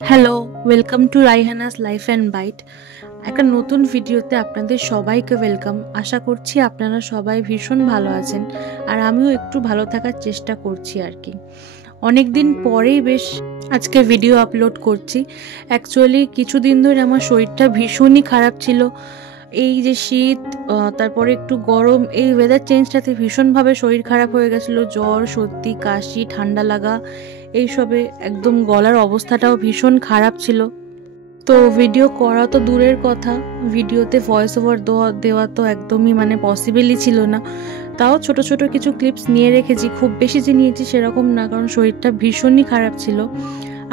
Hello, welcome to Raihana's life and bite. একটা নতুন ভিডিওতে আপনাদের সবাইকে ওয়েলকাম। আশা করছি আপনারা সবাই ভীষণ ভালো আছেন, আর আমিও একটু ভালো থাকার চেষ্টা করছি আর কি। অনেক দিন পরেই বেশ আজকে ভিডিও আপলোড করছি। অ্যাকচুয়ালি কিছুদিন ধরে আমার শরীরটা ভীষণই খারাপ ছিল। এই যে শীত, তারপরে একটু গরম, এই ওয়েদার চেঞ্জটাতে ভীষণভাবে শরীর খারাপ হয়ে গেছিলো। জ্বর, সর্দি, কাশি, ঠান্ডা লাগা, এইসবে একদম গলার অবস্থাটাও ভীষণ খারাপ ছিল। তো ভিডিও করা তো দূরের কথা, ভিডিওতে ভয়েস ওভার দেওয়া তো একদমই পসিবলই ছিল না। তাও ছোট ছোট কিছু ক্লিপস নিয়ে রেখেছি, খুব বেশি যে নিয়েছি সেরকম না, কারণ শরীরটা ভীষণই খারাপ ছিল।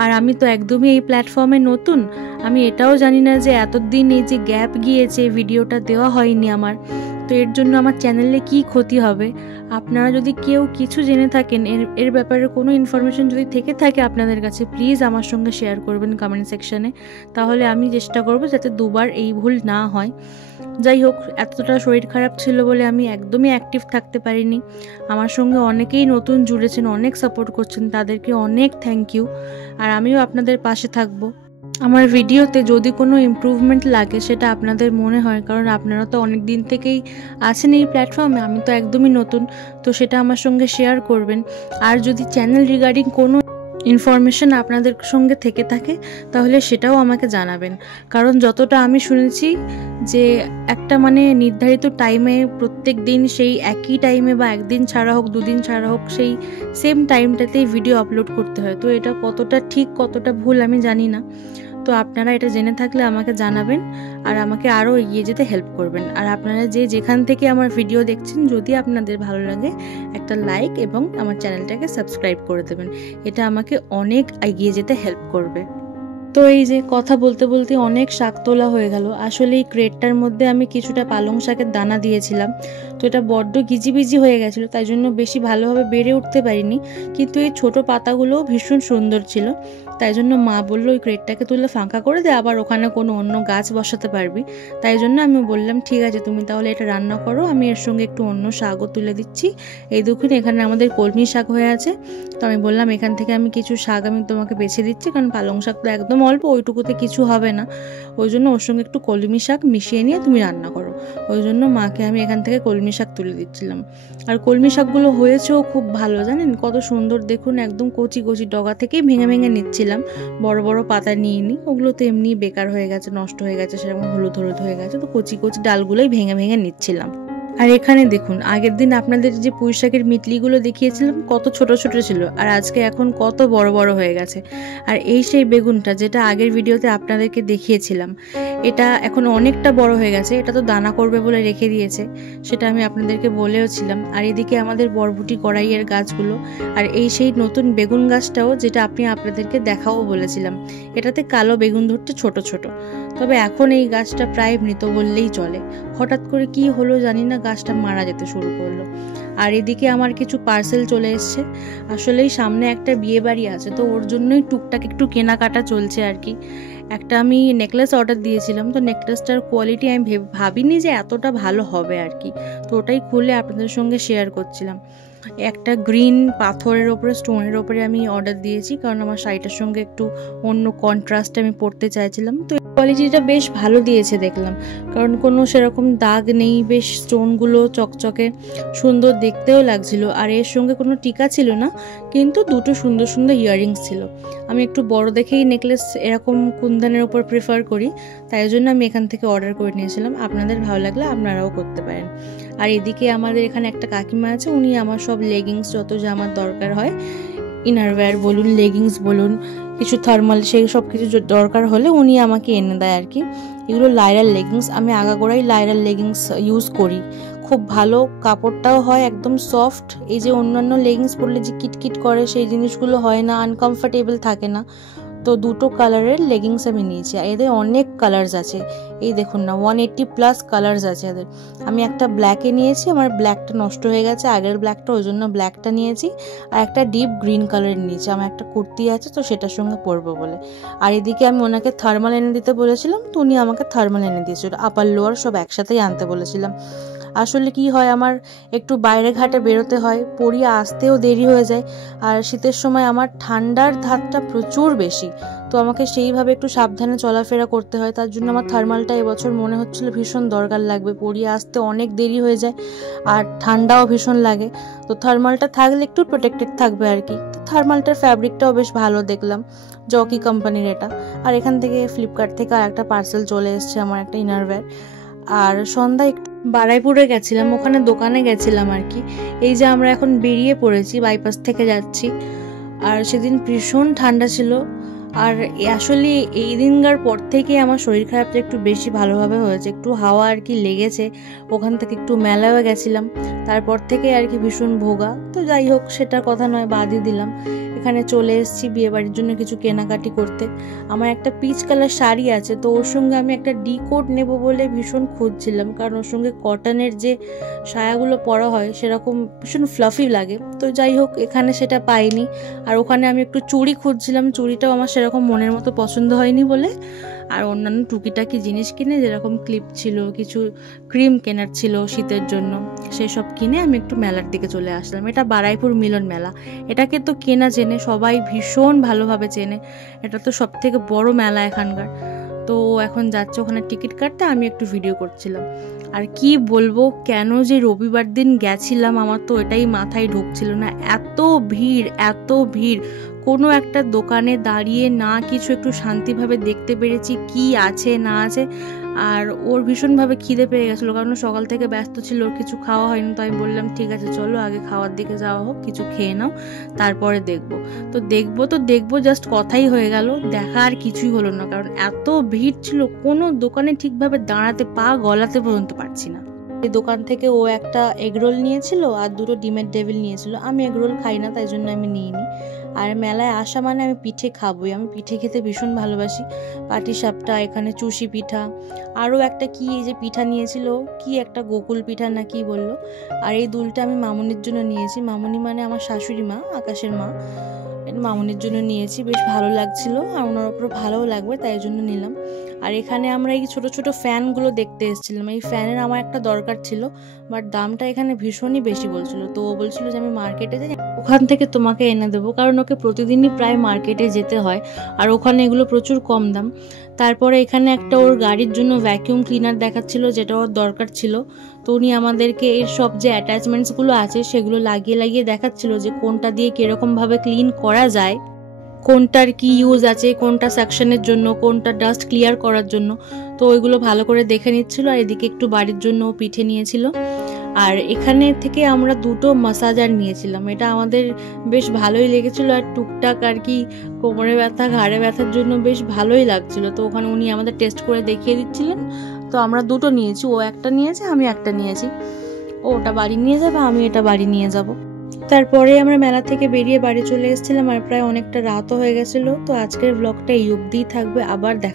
আর আমি তো একদমই এই প্ল্যাটফর্মে নতুন, আমি এটাও জানি না যে এতদিন এই যে গ্যাপ গিয়েছে, ভিডিওটা দেওয়া হয়নি আমার, তো এর জন্য আমার চ্যানেলে কি ক্ষতি হবে। আপনারা যদি কেউ কিছু জেনে থাকেন, এর ব্যাপারে কোনো ইনফরমেশন যদি থেকে থাকে আপনাদের কাছে, প্লিজ আমার সঙ্গে শেয়ার করবেন কমেন্ট সেকশানে। তাহলে আমি চেষ্টা করব যাতে দুবার এই ভুল না হয়। যাই হোক, এতটা শরীর খারাপ ছিল বলে আমি একদমই অ্যাক্টিভ থাকতে পারিনি। আমার সঙ্গে অনেকেই নতুন জুড়েছেন, অনেক সাপোর্ট করছেন, তাদেরকে অনেক থ্যাংক ইউ। আর আমিও আপনাদের পাশে থাকবো। আমার ভিডিওতে যদি কোনো ইমপ্রুভমেন্ট লাগে সেটা আপনাদের মনে হয়, কারণ আপনারা তো অনেক দিন থেকেই আছেন এই প্ল্যাটফর্মে, আমি তো একদমই নতুন, তো সেটা আমার সঙ্গে শেয়ার করবেন। আর যদি চ্যানেল রিগার্ডিং কোনো ইনফরমেশন আপনাদের সঙ্গে থেকে থাকে তাহলে সেটাও আমাকে জানাবেন। কারণ যতটা আমি শুনেছি যে একটা নির্ধারিত টাইমে প্রত্যেক দিন সেই একই টাইমে বা একদিন ছাড়া হোক, দুদিন ছাড়া হোক, সেই সেম টাইমটাতেই ভিডিও আপলোড করতে হয়। তো এটা কতটা ঠিক কতটা ভুল আমি জানি না, তো আপনারা এটা জেনে থাকলে আমাকে জানাবেন আর আমাকে আরও এগিয়ে যেতে হেল্প করবেন। আর আপনারা যেখান থেকে আমার ভিডিও দেখছেন, যদি আপনাদের ভালো লাগে একটা লাইক এবং আমার চ্যানেলটাকে সাবস্ক্রাইব করে দেবেন, এটা আমাকে অনেক এগিয়ে যেতে হেল্প করবে। তো এই যে কথা বলতে বলতে অনেক শাক তোলা হয়ে গেল। আসলে এই ক্রেটটার মধ্যে আমি কিছুটা পালং শাকের দানা দিয়েছিলাম, তো এটা বড্ড গিজিবিজি হয়ে গেছিলো, তাই জন্য বেশি ভালোভাবে বেড়ে উঠতে পারিনি। কিন্তু এই ছোট পাতাগুলোও ভীষণ সুন্দর ছিল, তাই জন্য মা বললো ওই ক্রেটটাকে তুলে ফাঁকা করে দে, আবার ওখানে কোনো অন্য গাছ বসাতে পারবি। তাই জন্য আমি বললাম ঠিক আছে, তুমি তাহলে এটা রান্না করো, আমি এর সঙ্গে একটু অন্য শাকও তুলে দিচ্ছি। এই দেখুন এখানে আমাদের কলমি শাক হয়ে আছে, তো আমি বললাম এখান থেকে আমি কিছু শাক আমি তোমাকে বেছে দিচ্ছি, কারণ পালং শাক তো একদম অল্প, ওইটুকুতে কিছু হবে না। ওই জন্য ওর সঙ্গে একটু কলমি শাক মিশিয়ে নিয়ে তুমি রান্না করো। ওই জন্য মাকে আমি এখান থেকে কলমি শাক তুলে দিচ্ছিলাম। আর কলমি শাকগুলো হয়েছেও খুব ভালো, জানেন কত সুন্দর, দেখুন একদম কচি কচি ডগা থেকেই ভেঙে ভেঙে নিচ্ছিলাম, বড় বড় পাতা নিয়ে নিই, ওগুলো তো এমনি বেকার হয়ে গেছে, নষ্ট হয়ে গেছে, সেরকম হলুদ হলুদ হয়ে গেছে, তো কচি কচি ডালগুলোই ভেঙে ভেঙে নিচ্ছিলাম। আর এখানে দেখুন, আগের দিন আপনাদের যে পুঁই শাকের মিটলিগুলো দেখিয়েছিলাম কত ছোট ছোট ছিল, আর আজকে এখন কত বড় বড় হয়ে গেছে। আর এই সেই বেগুনটা যেটা আগের ভিডিওতে আপনাদেরকে দেখিয়েছিলাম, এটা এখন অনেকটা বড় হয়ে গেছে, এটা তো দানা করবে বলে রেখে দিয়েছে, সেটা আমি আপনাদেরকে বলেও ছিলাম। আর এদিকে আমাদের বরবটি কড়াইয়ের গাছগুলো, আর এই সেই নতুন বেগুন গাছটাও যেটা আপনাদেরকে দেখাও বলেছিলাম, এটাতে কালো বেগুন ধরতে ছোট ছোট। তবে এখন এই গাছটা প্রায় মৃত বললেই চলে, হঠাৎ করে কি হলো জানি না, গাছটা মারা যেতে শুরু করলো। আর এদিকে আমার কিছু পার্সেল চলে এসছে, আসলেই সামনে একটা বিয়ে বাড়ি আছে, তো ওর জন্যই টুকটাক একটু কেনাকাটা চলছে আর কি। একটা আমি নেকলেস অর্ডার দিয়েছিলাম, তো নেকলেসটার কোয়ালিটি আমি ভাবিনি যে এতটা ভালো হবে আর কি, তো ওটাই খুলে আপনাদের সঙ্গে শেয়ার করছিলাম। একটা গ্রিন পাথরের ওপরে স্টোনের ওপরে আমি অর্ডার দিয়েছি, কারণ আমার শাড়িটার সঙ্গে একটু অন্য কন্ট্রাস্ট আমি পরতে চাইছিলাম। তো কোয়ালিটিটা বেশ ভালো দিয়েছে দেখলাম, কারণ কোনো সেরকম দাগ নেই, বেশ স্টোনগুলো চকচকে সুন্দর দেখতেও লাগছিল। আর এর সঙ্গে কোনো টিকা ছিল না, কিন্তু দুটো সুন্দর সুন্দর ইয়াররিংস ছিল। আমি একটু বড় দেখেই নেকলেস এরকম কুন্দনের ওপর প্রেফার করি, তাই জন্য আমি এখান থেকে অর্ডার করে নিয়েছিলাম। আপনাদের ভালো লাগলে আপনারাও করতে পারেন। আর এদিকে আমাদের এখানে একটা কাকিমা আছে, উনি আমার সব লেগিংস যত জামার দরকার হয়, ইনারওয়্যার বলুন, লেগিংস বলুন, কিছু থার্মাল, সেই সব কিছু দরকার হলে উনি আমাকে এনে দেয় আর কি। এগুলো লাইরার লেগিংস, আমি আগাগোড়াই লাইরার লেগিংস ইউজ করি, খুব ভালো, কাপড়টাও হয় একদম সফট। এই যে অন্যান্য লেগিংস পরলে যে কিটকিট করে সেই জিনিসগুলো হয় না, আনকমফর্টেবল থাকে না। তো দুটো কালারের লেগিংস আমি নিয়েছি, আর এদের অনেক কালার্স আছে, এই দেখুন না 180+ কালার্স আছে এদের। আমি একটা ব্ল্যাকে নিয়েছি, আমার ব্ল্যাকটা নষ্ট হয়ে গেছে আগের ব্ল্যাকটা, ওই জন্য ব্ল্যাকটা নিয়েছি। আর একটা ডিপ গ্রিন কালার নিয়েছি, আমার একটা কুর্তি আছে তো সেটার সঙ্গে পরবো বলে। আর এদিকে আমি ওনাকে থার্মাল এনে দিতে বলেছিলাম, তো উনি আমাকে থার্মাল এনে দিয়েছিল, আপার লোয়ার সব একসাথেই আনতে বলেছিলাম। আসলে কি হয়, আমার একটু বাইরে ঘাটে বেরোতে হয়, পরিয়ে আসতেও দেরি হয়ে যায়, আর শীতের সময় আমার ঠান্ডার ধাতটা প্রচুর বেশি, তো তো আমাকে সেইভাবে একটু সাবধানে চলাফেরা করতে হয়। তার জন্য আমার থার্মালটা এবছর মনে হচ্ছিল ভীষণ দরকার লাগবে, পরিয়ে আসতে অনেক দেরি হয়ে যায় আর ঠান্ডাও ভীষণ লাগে। তো থার্মালটা থাকলে একটু প্রোটেক্টেড থাকবে আর কি। তো থার্মালটার ফ্যাব্রিকটাও বেশ ভালো দেখলাম, জকি কোম্পানির এটা। আর এখান থেকে ফ্লিপকার্ট থেকে আর একটা পার্সেল চলে এসছে, আমার একটা ইনারওয়্যার। আর সন্ধ্যায় একটু বারাইপুরে গেছিলাম, ওখানে দোকানে গেছিলাম আর কি। এই যে আমরা এখন বেরিয়ে পড়েছি, বাইপাস থেকে যাচ্ছি। আর সেদিন ভীষণ ঠান্ডা ছিল। আর আসলে এই দিনকার পর থেকে আমার শরীর খারাপটা একটু বেশি ভালোভাবে হয়েছে, একটু হাওয়া আর কি লেগেছে। ওখান থেকে একটু মেলাও গেছিলাম, তারপর থেকে আর কি ভীষণ ভোগা। তো যাই হোক, সেটার কথা নয়, বাদই দিলাম। এখানে চলে এসেছি বিয়ে বাড়ির জন্য কিছু কেনাকাটি করতে। আমার একটা পিচ কালার শাড়ি আছে, তো ওর সঙ্গে আমি একটা ডি কোট নেব বলে ভীষণ খুঁজছিলাম, কারণ ওর সঙ্গে কটনের যে সায়াগুলো পরা হয় সেরকম ভীষণ ফ্লাফি লাগে। তো যাই হোক, এখানে সেটা পাইনি। আর ওখানে আমি একটু চুড়ি খুঁজছিলাম, চুড়িটাও আমার সেরকম মনের মতো পছন্দ হয়নি বলে। আর অন্যান্য টুকিটাকি জিনিস কিনে, যেরকম ক্লিপ ছিল, কিছু ক্রিম কেনার ছিল শীতের জন্য, সেসব কিনে আমি একটু মেলার দিকে চলে আসলাম। এটা বারাইপুর মিলন মেলা, এটাকে তো কেনা চেনে, সবাই ভীষণ ভালোভাবে চেনে। এটা তো সব থেকে বড় মেলা এখানকার। তো এখন যাচ্ছে ওখানে টিকিট কাটতে, আমি একটু ভিডিও করছিলাম। আর কি বলবো, কেন যে রবিবার দিন গেছিলাম আমার তো এটাই মাথায় ঢুকছিল না। এত ভিড়, এত ভিড়, কোনো একটা দোকানে দাঁড়িয়ে না কিছু একটু শান্তিভাবে দেখতে পেরেছি কি আছে না আছে। আর ওর ভীষণভাবে খিদে পেয়ে গেছিলো, কারণ সকাল থেকে ব্যস্ত ছিল, ওর কিছু খাওয়া হয়নি। তো আমি বললাম ঠিক আছে চলো আগে খাওয়ার দিকে যাওয়া হোক, কিছু খেয়ে নাও, তারপরে দেখবো। তো দেখবো জাস্ট কথাই হয়ে গেল, দেখা আর কিছুই হলো না, কারণ এত ভিড় ছিল, কোনো দোকানে ঠিকভাবে দাঁড়াতে, পা গলাতে পর্যন্ত পারছি না। এই দোকান থেকে ও একটা এগরোল নিয়েছিল আর দুটো ডিমের ডেভিল নিয়েছিল। আমি এগরোল খাই না, তাই জন্য আমি নিইনি। আর মেলায় আসা মানে আমি পিঠে খাবোই, আমি পিঠে খেতে ভীষণ ভালোবাসি। পাটিসাপটা, এখানে চুষি পিঠা, আরও একটা কি এই যে পিঠা নিয়েছিল, কি একটা গোকুল পিঠা না কি বললো। আর এই দুলটা আমি মামুনির জন্য নিয়েছি, মামুনি মানে আমার শাশুড়ি মা, আকাশের মা। মামুনির জন্য নিয়েছি, বেশ ভালো লাগছিল আর ওনার ওপর ভালোও লাগবে, তাই জন্য নিলাম। আর এখানে আমরা এই ছোট ছোট ফ্যানগুলো দেখতে এসেছিলাম। এই ফ্যানের আমার একটা দরকার ছিল, বাট দামটা এখানে ভীষণই বেশি বলছিল। তো ও বলছিল যে আমি মার্কেটে যাই, ওখান থেকে তোমাকে এনে দেবো, কারণ ওকে প্রতিদিনই প্রায় মার্কেটে যেতে হয় আর ওখানে এগুলো প্রচুর কম দাম। তারপরে এখানে একটা ওর গাড়ির জন্য ভ্যাকিউম ক্লিনার দেখাচ্ছিল, যেটা ওর দরকার ছিল। তো উনি আমাদেরকে এর সব যে অ্যাটাচমেন্টসগুলো আছে সেগুলো লাগিয়ে লাগিয়ে দেখাচ্ছিল যে কোনটা দিয়ে কীরকমভাবে ক্লিন করা যায়, কোনটার কি ইউজ আছে, কোনটা সেকশনের জন্য, কোনটা ডাস্ট ক্লিয়ার করার জন্য। তো ওইগুলো ভালো করে দেখে নিচ্ছিল। আর এদিকে একটু বাড়ির জন্য পিঠে নিয়েছিল। আর এখানে থেকে আমরা দুটো মাসাজার নিয়েছিলাম, এটা আমাদের বেশ ভালোই লেগেছিল। আর টুকটাক আর কি কোমরে ব্যথা, ঘাড়ে ব্যথার জন্য বেশ ভালোই লাগছিল। তো ওখানে উনি আমাদের টেস্ট করে দেখিয়ে দিচ্ছিলেন। তো আমরা দুটো নিয়েছি, ও একটা নিয়েছে, আমি একটা নিয়েছি। ও ওটা বাড়ি নিয়ে যাবে, আমি এটা বাড়ি নিয়ে যাব। তারপরে আমরা মেলা থেকে বেরিয়ে বাড়ি চলে এসেছিলাম আর প্রায় অনেকটা রাতও হয়ে গেছিলো। তো আজকের ব্লগটা এই অবধিই থাকবে, আবার দেখা।